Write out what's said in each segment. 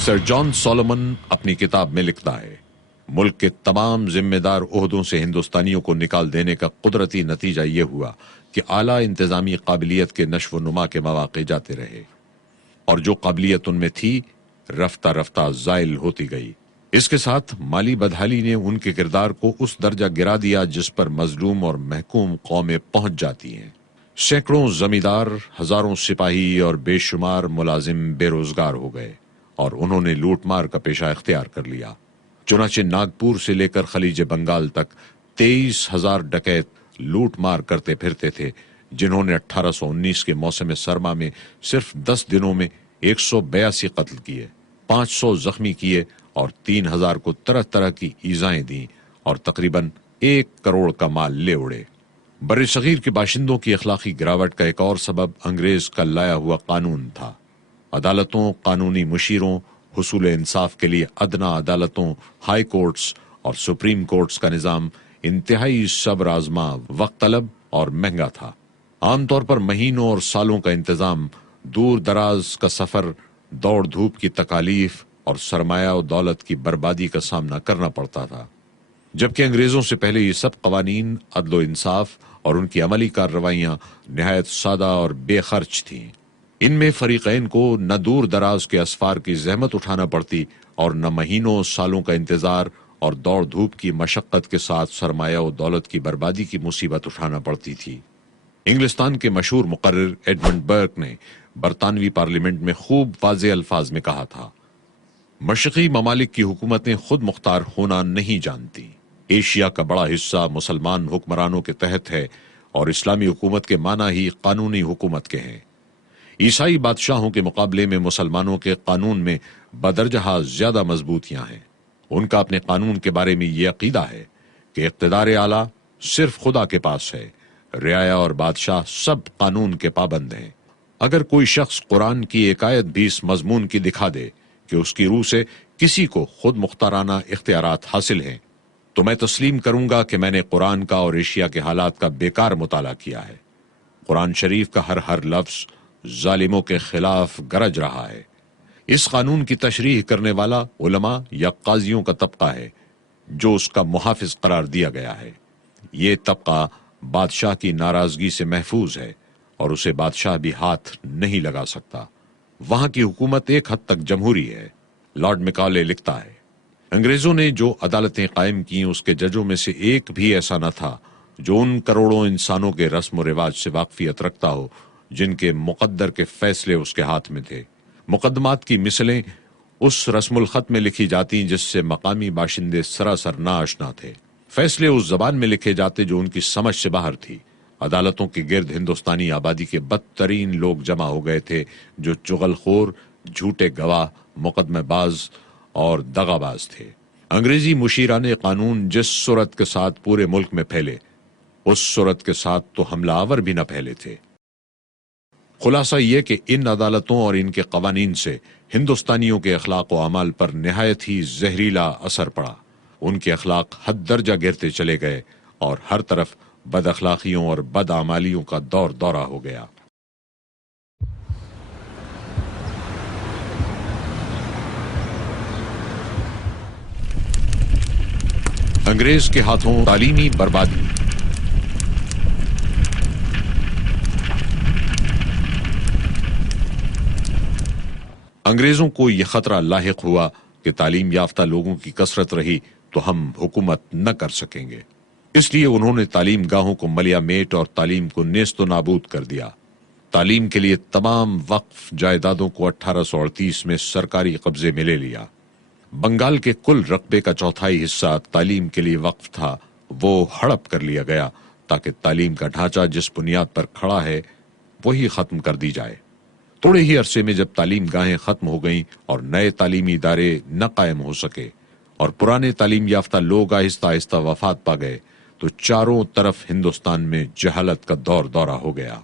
سر جان Solomon اپنی کتاب میں لکھتا ہے، ملک کے تمام ذمہ دار عہدوں سے ہندوستانیوں کو نکال دینے کا قدرتی نتیجہ یہ ہوا کہ اعلیٰ انتظامی قابلیت کے نشو و نما کے مواقع جاتے رہے، اور جو قابلیت ان میں تھی رفتہ رفتہ زائل ہوتی گئی۔ اس کے ساتھ مالی بدحالی نے ان کے کردار کو اس درجہ گرا دیا جس پر مظلوم اور محکوم قومیں پہنچ جاتی ہیں۔ سینکڑوں زمیندار، ہزاروں سپاہی اور بے شمار ملازم بے روزگار ہو گئے اور انہوں نے لوٹ مار کا پیشہ اختیار کر لیا۔ چنانچہ ناگپور سے لے کر خلیج بنگال تک 23,000 ڈکیت لوٹ مار کرتے پھرتے تھے، جنہوں نے 1819 کے موسم سرما میں صرف 10 دنوں میں 182 قتل کیے، 500 زخمی کیے اور 3,000 کو طرح طرح کی ایذائیں دیں اور تقریباً 1 کروڑ کا مال لے اڑے۔ بر صغیر کے باشندوں کی اخلاقی گراوٹ کا ایک اور سبب انگریز کا لایا ہوا قانون تھا۔ عدالتوں، قانونی مشیروں، حصول انصاف کے لیے ادنا عدالتوں، ہائی کورٹس اور سپریم کورٹس کا نظام انتہائی صبر آزما، وقت طلب اور مہنگا تھا۔ عام طور پر مہینوں اور سالوں کا انتظام، دور دراز کا سفر، دوڑ دھوپ کی تکالیف اور سرمایہ و دولت کی بربادی کا سامنا کرنا پڑتا تھا، جبکہ انگریزوں سے پہلے یہ سب قوانین، عدل و انصاف اور ان کی عملی کارروائیاں نہایت سادہ اور بے خرچ تھیں۔ ان میں فریقین کو نہ دور دراز کے اسفار کی زحمت اٹھانا پڑتی اور نہ مہینوں سالوں کا انتظار اور دوڑ دھوپ کی مشقت کے ساتھ سرمایہ و دولت کی بربادی کی مصیبت اٹھانا پڑتی تھی۔ انگلستان کے مشہور مقرر ایڈمنڈ برک نے برطانوی پارلیمنٹ میں خوب واضح الفاظ میں کہا تھا، مشرقی ممالک کی حکومتیں خود مختار ہونا نہیں جانتی۔ ایشیا کا بڑا حصہ مسلمان حکمرانوں کے تحت ہے اور اسلامی حکومت کے معنی ہی قانونی حکومت کے ہیں۔ عیسائی بادشاہوں کے مقابلے میں مسلمانوں کے قانون میں بدرجہ زیادہ مضبوطیاں ہیں۔ ان کا اپنے قانون کے بارے میں یہ عقیدہ ہے کہ اقتدار اعلیٰ صرف خدا کے پاس ہے، رعایا اور بادشاہ سب قانون کے پابند ہیں۔ اگر کوئی شخص قرآن کی ایک آیت بھی اس مضمون کی دکھا دے کہ اس کی روح سے کسی کو خود مختارانہ اختیارات حاصل ہیں، تو میں تسلیم کروں گا کہ میں نے قرآن کا اور ایشیا کے حالات کا بیکار مطالعہ کیا ہے۔ قرآن شریف کا ہر لفظ ظالموں کے خلاف گرج رہا ہے۔ اس قانون کی تشریح کرنے والا علماء یا قاضیوں کا طبقہ ہے جو اس کا محافظ قرار دیا گیا ہے۔ یہ طبقہ بادشاہ کی ناراضگی سے محفوظ ہے اور اسے بادشاہ بھی ہاتھ نہیں لگا سکتا۔ وہاں کی حکومت ایک حد تک جمہوری ہے۔ لارڈ میکالے لکھتا ہے، انگریزوں نے جو عدالتیں قائم کی اس کے ججوں میں سے ایک بھی ایسا نہ تھا جو ان کروڑوں انسانوں کے رسم و رواج سے واقفیت رکھتا ہو جن کے مقدر کے فیصلے اس کے ہاتھ میں تھے۔ مقدمات کی مثلیں اس رسم الخط میں لکھی جاتی جس سے مقامی باشندے سراسر ناآشنا تھے۔ فیصلے اس زبان میں لکھے جاتے جو ان کی سمجھ سے باہر تھی۔ عدالتوں کے گرد ہندوستانی آبادی کے بدترین لوگ جمع ہو گئے تھے جو چغل خور، جھوٹے گواہ، مقدمہ باز اور دغا باز تھے۔ انگریزی مشیران قانون جس صورت کے ساتھ پورے ملک میں پھیلے، اس صورت کے ساتھ تو حملہ آور بھی نہ پھیلے تھے۔ خلاصہ یہ کہ ان عدالتوں اور ان کے قوانین سے ہندوستانیوں کے اخلاق و اعمال پر نہایت ہی زہریلا اثر پڑا۔ ان کے اخلاق حد درجہ گرتے چلے گئے اور ہر طرف بد اخلاقیوں اور بد اعمالیوں کا دور دورہ ہو گیا۔ انگریز کے ہاتھوں تعلیمی بربادی۔ انگریزوں کو یہ خطرہ لاحق ہوا کہ تعلیم یافتہ لوگوں کی کثرت رہی تو ہم حکومت نہ کر سکیں گے۔ اس لیے انہوں نے تعلیم گاہوں کو ملیا میٹ اور تعلیم کو نیست و نابود کر دیا۔ تعلیم کے لیے تمام وقف جائیدادوں کو 1838 میں سرکاری قبضے میں لے لیا۔ بنگال کے کل رقبے کا 1/4 حصہ تعلیم کے لیے وقف تھا، وہ ہڑپ کر لیا گیا تاکہ تعلیم کا ڈھانچہ جس بنیاد پر کھڑا ہے وہی ختم کر دی جائے۔ تھوڑے ہی عرصے میں جب تعلیم گاہیں ختم ہو گئیں اور نئے تعلیمی ادارے نہ قائم ہو سکے اور پرانے تعلیم یافتہ لوگ آہستہ آہستہ وفات پا گئے تو چاروں طرف ہندوستان میں جہالت کا دور دورہ ہو گیا۔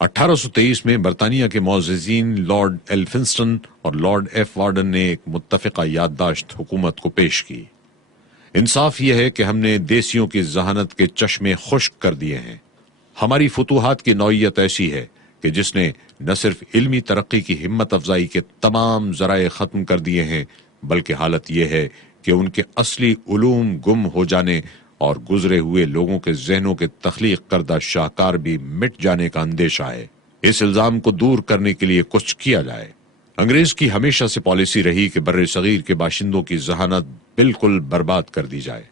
1823 میں برطانیہ کے معززین لارڈ ایلفنسٹن اور لارڈ ایف وارڈن نے ایک متفقہ یادداشت حکومت کو پیش کی۔ انصاف یہ ہے کہ ہم نے دیسیوں کی ذہانت کے چشمے خشک کر دیے ہیں۔ ہماری فتوحات کی نوعیت ایسی ہے کہ جس نے نہ صرف علمی ترقی کی ہمت افزائی کے تمام ذرائع ختم کر دیے ہیں، بلکہ حالت یہ ہے کہ ان کے اصلی علوم گم ہو جانے اور گزرے ہوئے لوگوں کے ذہنوں کے تخلیق کردہ شاہکار بھی مٹ جانے کا اندیشہ ہے۔ اس الزام کو دور کرنے کے لیے کچھ کیا جائے۔ انگریز کی ہمیشہ سے پالیسی رہی کہ بر صغیر کے باشندوں کی ذہانت بالکل برباد کر دی جائے،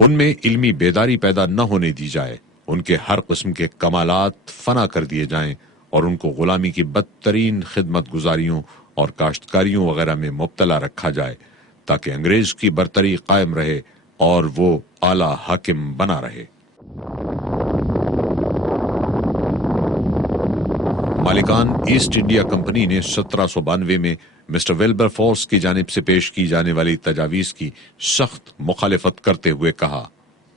ان میں علمی بیداری پیدا نہ ہونے دی جائے، ان کے ہر قسم کے کمالات فنا کر دیے جائیں اور ان کو غلامی کی بدترین خدمت گزاریوں اور کاشتکاریوں وغیرہ میں مبتلا رکھا جائے، تاکہ انگریز کی برتری قائم رہے اور وہ اعلی حاکم بنا رہے۔ مالکان ایسٹ انڈیا کمپنی نے 1792 میں مسٹر ویلبر فورس کی جانب سے پیش کی جانے والی تجاویز کی سخت مخالفت کرتے ہوئے کہا،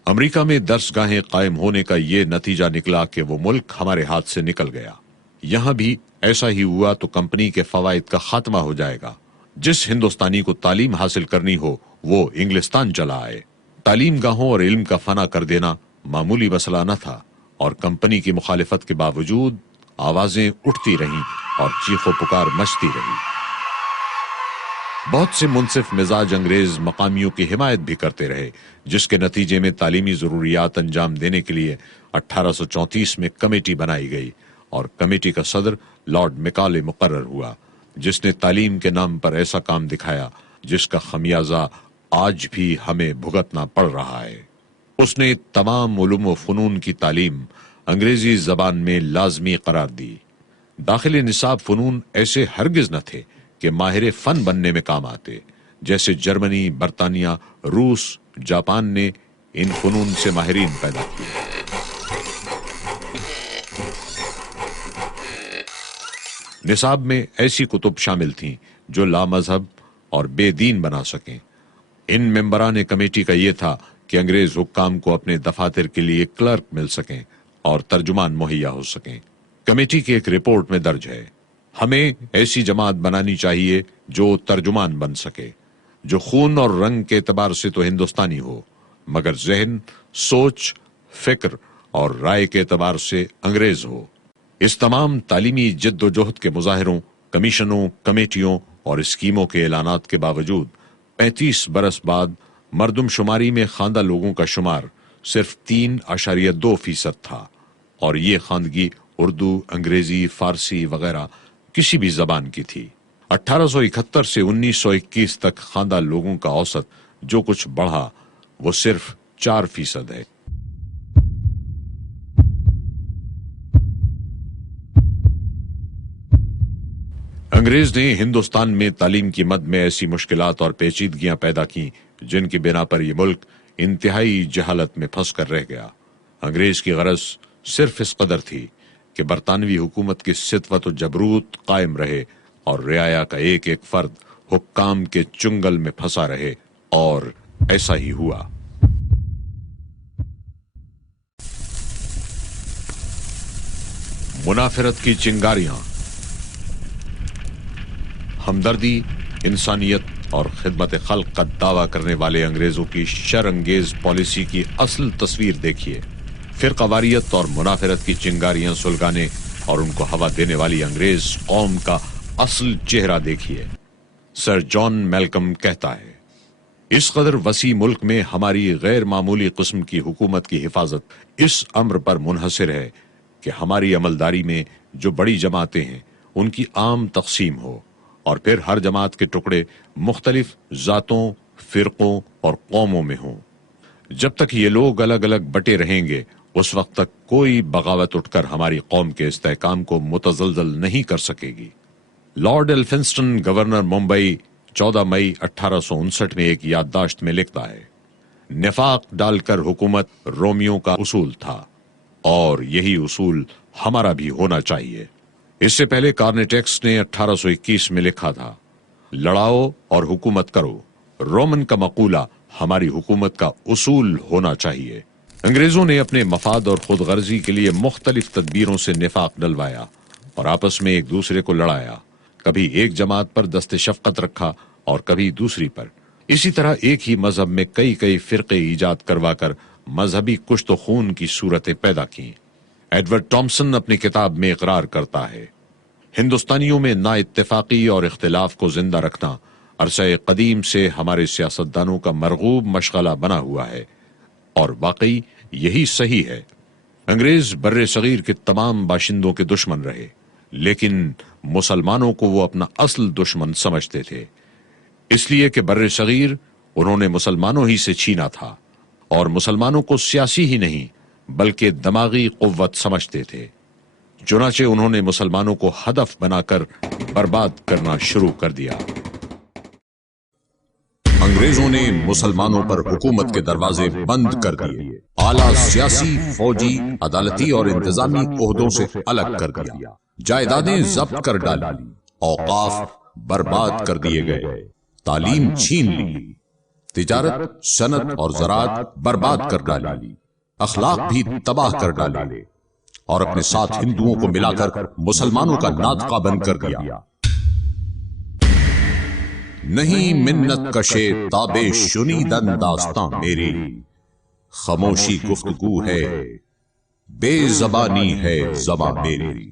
امریکہ میں درسگاہیں قائم ہونے کا یہ نتیجہ نکلا کہ وہ ملک ہمارے ہاتھ سے نکل گیا۔ یہاں بھی ایسا ہی ہوا تو کمپنی کے فوائد کا خاتمہ ہو جائے گا۔ جس ہندوستانی کو تعلیم حاصل کرنی ہو وہ انگلستان چلا آئے۔ تعلیم گاہوں اور علم کا فنا کر دینا معمولی مسئلہ نہ تھا، اور کمپنی کی مخالفت کے باوجود آوازیں اٹھتی رہیں اور چیخ و پکار مچتی رہی۔ بہت سے منصف مزاج انگریز مقامیوں کی حمایت بھی کرتے رہے، جس کے نتیجے میں تعلیمی ضروریات انجام دینے کے لیے 1834 میں کمیٹی بنائی گئی، اور کمیٹی کا صدر لارڈ میکالے مقرر ہوا، جس نے تعلیم کے نام پر ایسا کام دکھایا جس کا خمیازہ آج بھی ہمیں بھگتنا پڑ رہا ہے۔ اس نے تمام علوم و فنون کی تعلیم انگریزی زبان میں لازمی قرار دی۔ داخل نصاب فنون ایسے ہرگز نہ تھے کہ ماہر فن بننے میں کام آتے، جیسے جرمنی، برطانیہ، روس، جاپان نے ان فنون سے ماہرین پیدا کیے۔ نصاب میں ایسی کتب شامل تھیں جو لامذہب اور بے دین بنا سکیں۔ ان ممبران کمیٹی کا یہ تھا کہ انگریز حکام کو اپنے دفاتر کے لیے کلرک مل سکیں اور ترجمان مہیا ہو سکیں۔ کمیٹی کی ایک رپورٹ میں درج ہے، ہمیں ایسی جماعت بنانی چاہیے جو ترجمان بن سکے، جو خون اور رنگ کے اعتبار سے تو ہندوستانی ہو، مگر ذہن، سوچ، فکر اور رائے کے اعتبار سے انگریز ہو۔ اس تمام تعلیمی جد و جہد کے مظاہروں، کمیشنوں، کمیٹیوں اور اسکیموں کے اعلانات کے باوجود 35 برس بعد مردم شماری میں خواندہ لوگوں کا شمار صرف 3.2% تھا، اور یہ خواندگی اردو، انگریزی، فارسی وغیرہ کسی بھی زبان کی تھی۔ 1871 سے 1921 تک خواندہ لوگوں کا اوسط جو کچھ بڑھا وہ صرف 4% ہے۔ انگریز نے ہندوستان میں تعلیم کی مد میں ایسی مشکلات اور پیچیدگیاں پیدا کی جن کی بنا پر یہ ملک انتہائی جہالت میں پھنس کر رہ گیا۔ انگریز کی غرض صرف اس قدر تھی کہ برطانوی حکومت کی سطوت و جبروت قائم رہے اور رعایا کا ایک ایک فرد حکام کے چنگل میں پھنسا رہے، اور ایسا ہی ہوا۔ منافرت کی چنگاریاں، ہمدردی، انسانیت اور خدمت خلق کا دعویٰ کرنے والے انگریزوں کی شر انگیز پالیسی کی اصل تصویر دیکھیے۔ فرقہ واریت اور منافرت کی چنگاریاں سلگانے اور ان کو ہوا دینے والی انگریز قوم کا اصل چہرہ دیکھیے۔ سر جان میلکم کہتا ہے، اس قدر وسیع ملک میں ہماری غیر معمولی قسم کی حکومت کی حفاظت اس امر پر منحصر ہے کہ ہماری عملداری میں جو بڑی جماعتیں ہیں ان کی عام تقسیم ہو، اور پھر ہر جماعت کے ٹکڑے مختلف ذاتوں، فرقوں اور قوموں میں ہوں۔ جب تک یہ لوگ الگ الگ بٹے رہیں گے اس وقت تک کوئی بغاوت اٹھ کر ہماری قوم کے استحکام کو متزلزل نہیں کر سکے گی۔ لارڈ ایلفنسٹن، گورنر ممبئی، 14 مئی 1859 میں ایک یادداشت میں لکھتا ہے، نفاق ڈال کر حکومت رومیوں کا اصول تھا، اور یہی اصول ہمارا بھی ہونا چاہیے۔ اس سے پہلے کارنیٹیکس نے 1821 میں لکھا تھا، لڑاؤ اور حکومت کرو، رومن کا مقولہ ہماری حکومت کا اصول ہونا چاہیے۔ انگریزوں نے اپنے مفاد اور خود غرضی کے لیے مختلف تدبیروں سے نفاق ڈلوایا اور آپس میں ایک دوسرے کو لڑایا، کبھی ایک جماعت پر دست شفقت رکھا اور کبھی دوسری پر۔ اسی طرح ایک ہی مذہب میں کئی فرقے ایجاد کروا کر مذہبی کشت و خون کی صورتیں پیدا کیں۔ ایڈورڈ ٹامسن اپنی کتاب میں اقرار کرتا ہے، ہندوستانیوں میں نا اتفاقی اور اختلاف کو زندہ رکھنا عرصہ قدیم سے ہمارے سیاستدانوں کا مرغوب مشغلہ بنا ہوا ہے، اور واقعی یہی صحیح ہے۔ انگریز بر صغیر کے تمام باشندوں کے دشمن رہے، لیکن مسلمانوں کو وہ اپنا اصل دشمن سمجھتے تھے، اس لیے کہ بر صغیر انہوں نے مسلمانوں ہی سے چھینا تھا، اور مسلمانوں کو سیاسی ہی نہیں بلکہ دماغی قوت سمجھتے تھے۔ چنانچہ انہوں نے مسلمانوں کو ہدف بنا کر برباد کرنا شروع کر دیا۔ انگریزوں نے مسلمانوں پر حکومت کے دروازے بند کر دیے، اعلیٰ سیاسی، فوجی، عدالتی اور انتظامی عہدوں سے الگ کر دیا، جائیدادیں ضبط کر ڈالی، اوقاف برباد کر دیے گئے، تعلیم چھین لی، تجارت، صنعت اور زراعت برباد کر ڈالی، اخلاق بھی تباہ کر ڈالے، اور اپنے ساتھ ہندوؤں کو ملا کر مسلمانوں کا ناطقہ بند کر دیا۔ نہیں منت کشے تابے شنیدن داستاں میری، خاموشی گفتگو ہے، بے زبانی ہے زباں میری۔